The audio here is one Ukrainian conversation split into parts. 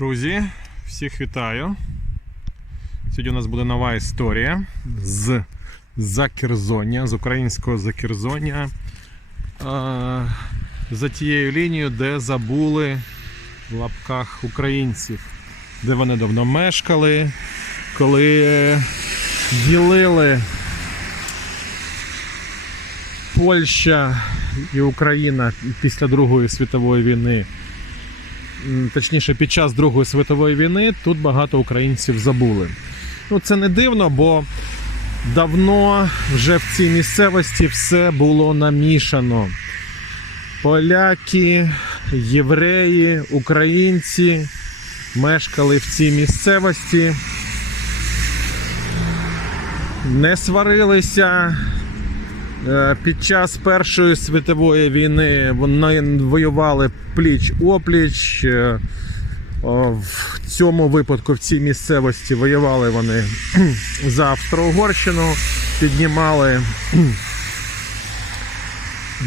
Друзі, всіх вітаю. Сьогодні у нас буде нова історія з Закерзоння, з українського Закерзоння. За тією лінією, де забули в лапках українців, де вони давно мешкали, коли е, ділили Польща і Україна після Другої світової війни точніше, під час Другої світової війни тут багато українців забули. Ну, це не дивно, бо давно вже в цій місцевості все було намішано. Поляки, євреї, українці мешкали в цій місцевості, не сварилися. Е, Під час Першої світової війни вони воювали пліч опліч. Е, В цьому випадку в цій місцевості воювали вони за Австро-Угорщину, піднімали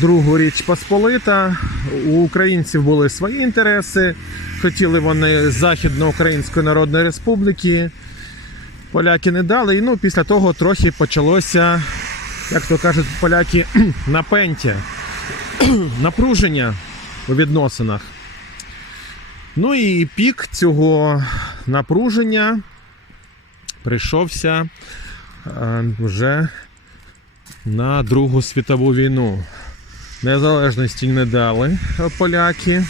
Другу річ Посполита. У українців були свої інтереси. Хотіли вони Західноукраїнської Народної Республіки. Поляки не дали. І ну, після того трохи почалося як то кажуть поляки, напентя, напруження у відносинах. Ну і пік цього напруження прийшовся е, вже на Другу світову війну. Незалежності не дали поляки.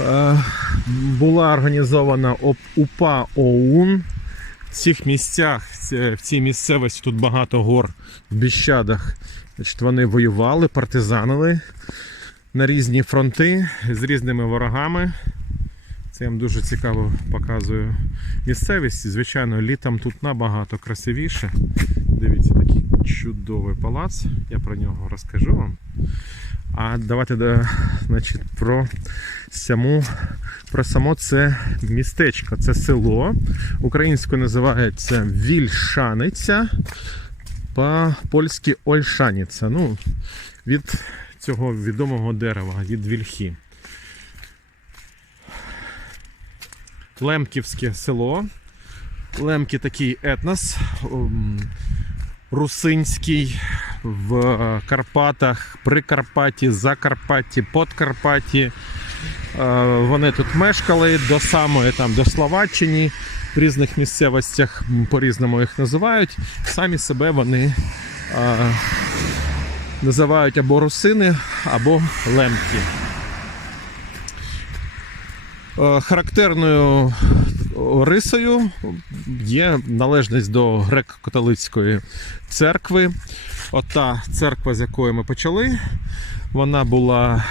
Е, Була організована ОП- УПА ОУН в цих місцях, в цій місцевості тут багато гор в Біщадах. Значить, вони воювали, партизанили на різні фронти з різними ворогами. Це я вам дуже цікаво показую місцевість. Звичайно, літом тут набагато красивіше. Дивіться, такий чудовий палац. Я про нього розкажу вам. А давайте да, значить, про саму про само це містечко, це село. Українською називається Вільшаниця, по-польськи Ольшаніця. Ну, від цього відомого дерева, від вільхи. Лемківське село. Лемки такий етнос. ем, Русинський в е, Карпатах, Прикарпатті, Закарпатті, Подкарпатті. Е, Вони тут мешкали до самої там до Словаччини, в різних місцевостях по-різному їх називають. Самі себе вони е, називають або русини, або лемки. Характерною рисою є належність до греко-католицької церкви. Ота церква, з якої ми почали, вона була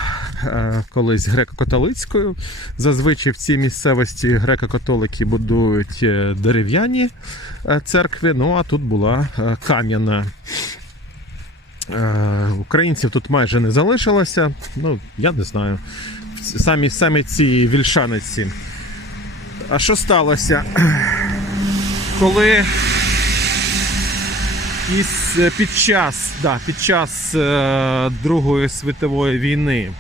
е, колись греко-католицькою. Зазвичай в цій місцевості греко-католики будують е, дерев'яні е, церкви, ну а тут була кам'яна. Українців тут майже не залишилося. Ну, я не знаю. Самі, самі ці вільшаниці. А що сталося? Коли із, е, під час, да, під час е, Другої світової війни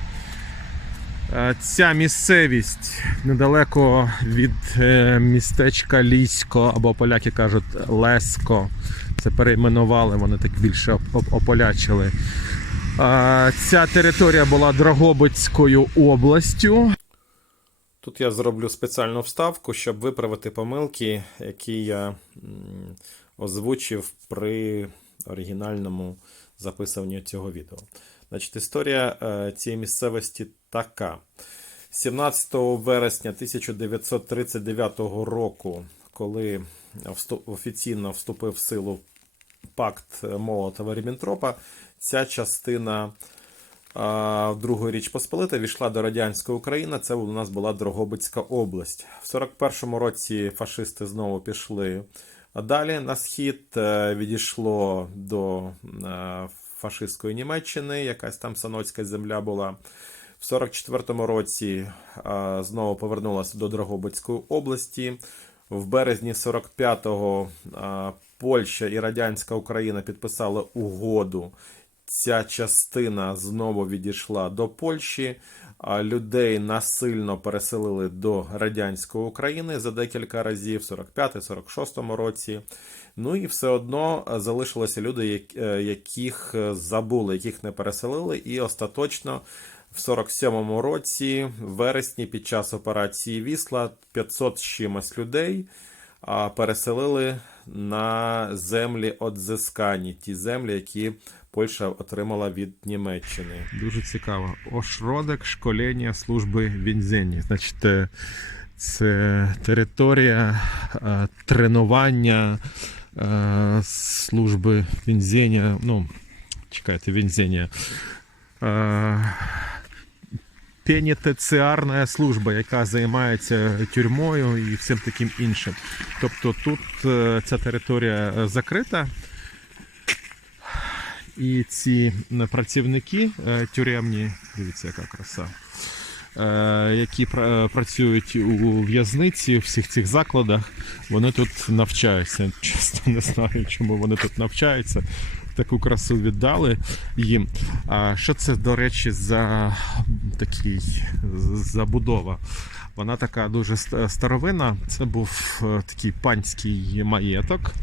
е, ця місцевість недалеко від е, містечка Лісько, або поляки кажуть Леско. Це перейменували, вони так більше оп- оп- ополячили. Е, Ця територія була Дрогобицькою областю. Тут я зроблю спеціальну вставку, щоб виправити помилки, які я озвучив при оригінальному записуванні цього відео. Значить, історія е, цієї місцевості така. 17 вересня 1939 року, коли офіційно вступив в силу пакт Молотова Ріббентропа, ця частина а, Другої Річ Посполита війшла до радянської України. Це у нас була Дрогобицька область. В 41-му році фашисти знову пішли далі на схід. е, Відійшло до е, фашистської Німеччини, якась там саноцька земля була. В 44-му році е, знову повернулася до Дрогобицької області. В березні 45-го е, Польща і Радянська Україна підписали угоду ця частина знову відійшла до Польщі. Людей насильно переселили до радянської України за декілька разів, в 45-46 році. Ну і все одно залишилися люди, е, яких забули, яких не переселили, і остаточно в 47-му році, в вересні, під час операції Вісла, 500 з чимось людей переселили на землі одзискані, ті землі, які Польща отримала від Німеччини. Дуже цікаво. Ошродек школення служби вінзені. Значить, е, це територія е, тренування е, служби вінзення. Ну, чекайте, вінзення. Пенітенціарна служба, яка займається тюрмою і всім таким іншим. Тобто тут ця територія закрита, і ці працівники е, тюремні, дивіться, яка краса. е, Які пра- працюють у в'язниці, у всіх цих закладах, вони тут навчаються. Чесно не знаю, чому вони тут навчаються. Таку красу віддали їм. А що це, до речі, за такий забудова? Вона така дуже старовина. Це був е, такий панський маєток.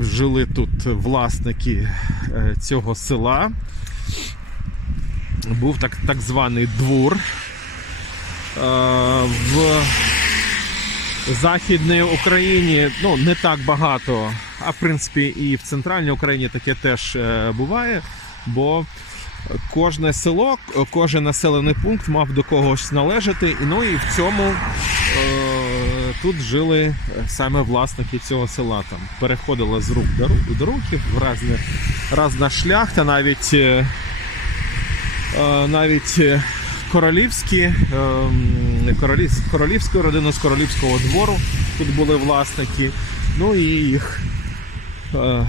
Жили тут власники е, цього села. Був так, так званий двор. В Західній Україні ну, не так багато, а в принципі і в центральній Україні таке теж е, буває, бо кожне село, кожен населений пункт мав до когось належати, ну і в цьому е, тут жили саме власники цього села. Там переходила з рук до рук, до руки в разне, разна шляхта, навіть. е, е, навіть е, королівські, е, королівську родину з королівського двору тут були власники. Ну і їх е,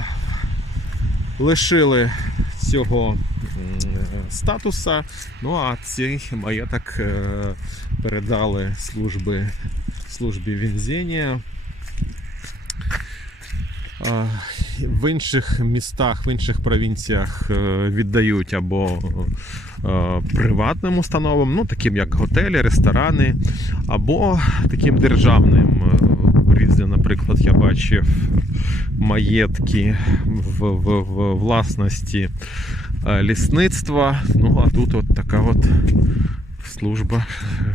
лишили цього е, статуса. Ну а цей маєток е, передали служби, службі вінзіння. А, В інших містах, в інших провінціях е, віддають або е, приватним установам, ну таким як готелі, ресторани, або таким державним. Різні, наприклад, я бачив маєтки в, в, в власності лісництва. Ну а тут от така от служба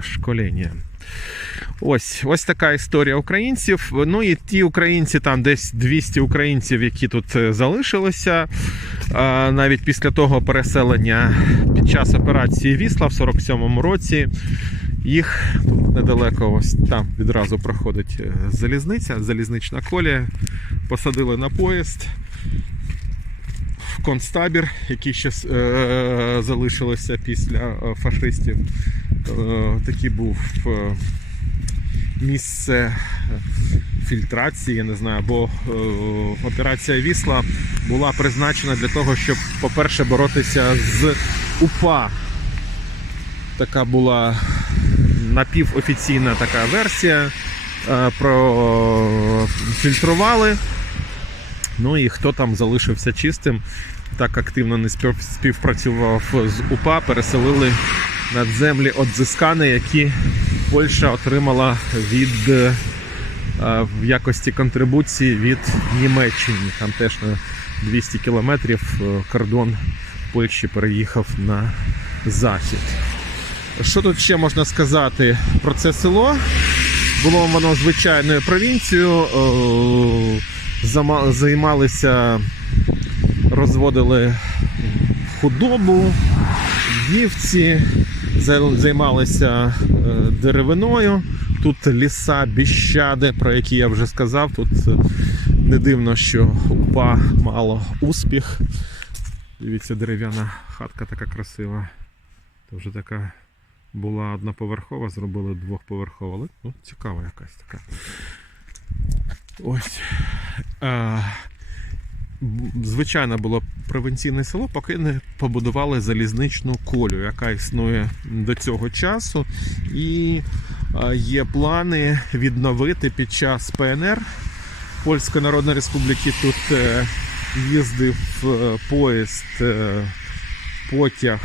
школення. Ось, ось така історія українців. Ну і ті українці, там десь 200 українців, які тут е, залишилися. Навіть після того переселення під час операції Вісла в 47-му році. Їх недалеко, ось там відразу проходить е, залізниця, залізнична колія. Посадили на поїзд концтабір, який ще е, залишилося після е, фашистів. Е, такий був е, місце е, фільтрації, я не знаю, бо е, операція Вісла була призначена для того, щоб, по-перше, боротися з УПА. Така була напівофіційна така версія. Профільтрували. Ну і хто там залишився чистим, так активно не співпрацював з УПА, переселили на землі одзискани, які Польща отримала від е, в якості контрибуції від Німеччини. Там теж на 200 кілометрів е, кордон Польщі переїхав на захід. Що тут ще можна сказати про це село? Було воно звичайною провінцією. Займалися, розводили худобу, вівці, займалися е, деревиною. Тут ліса, біщади, про які я вже сказав. Тут е, не дивно, що УПА мало успіх. Дивіться, дерев'яна хатка така красива. Це вже така була одноповерхова, зробили двохповерхову, але ну, цікава якась така. Ось. А, звичайно було провінційне село, поки не побудували залізничну колію, яка існує до цього часу. І є плани відновити під час ПНР Польської Народної Республіки тут е, їздив е, поїзд, е, потяг,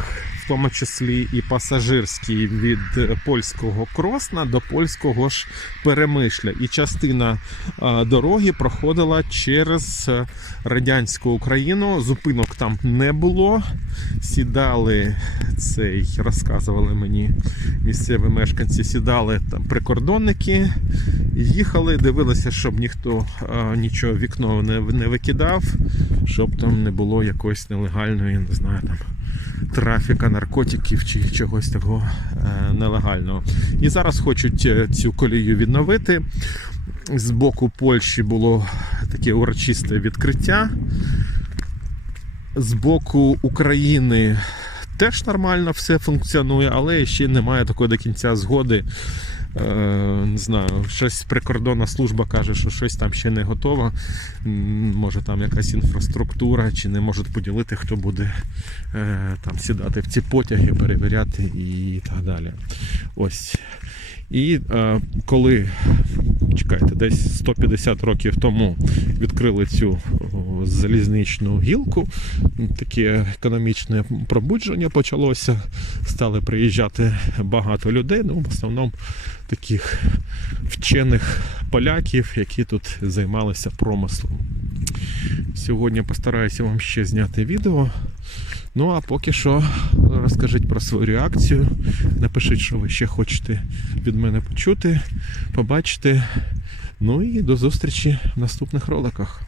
в тому числі і пасажирський від польського Кросна до польського ж Перемишля. І частина е, дороги проходила через радянську Україну. Зупинок там не було. Сідали цей, розказували мені місцеві мешканці, сідали там прикордонники, їхали, дивилися, щоб ніхто е, нічого вікно не викидав, щоб там не було якоїсь нелегальної, не знаю, там трафіка наркотиків чи чогось такого е, нелегального. І зараз хочуть е, цю колію відновити. З боку Польщі було таке урочисте відкриття. З боку України теж нормально все функціонує, але ще немає такої до кінця згоди. Е, не знаю, щось прикордонна служба каже, що щось там ще не готово. Може там якась інфраструктура, чи не можуть поділити, хто буде е, там сідати в ці потяги, перевіряти і так далі. Ось. І е, коли чекайте, десь 150 років тому відкрили цю залізничну гілку, таке економічне пробудження почалося. Стали приїжджати багато людей, ну в основному таких вчених поляків, які тут займалися промислом. Сьогодні постараюся вам ще зняти відео. Ну а поки що розкажіть про свою реакцію. Напишіть, що ви ще хочете від мене почути, побачити. Ну і до зустрічі в наступних роликах.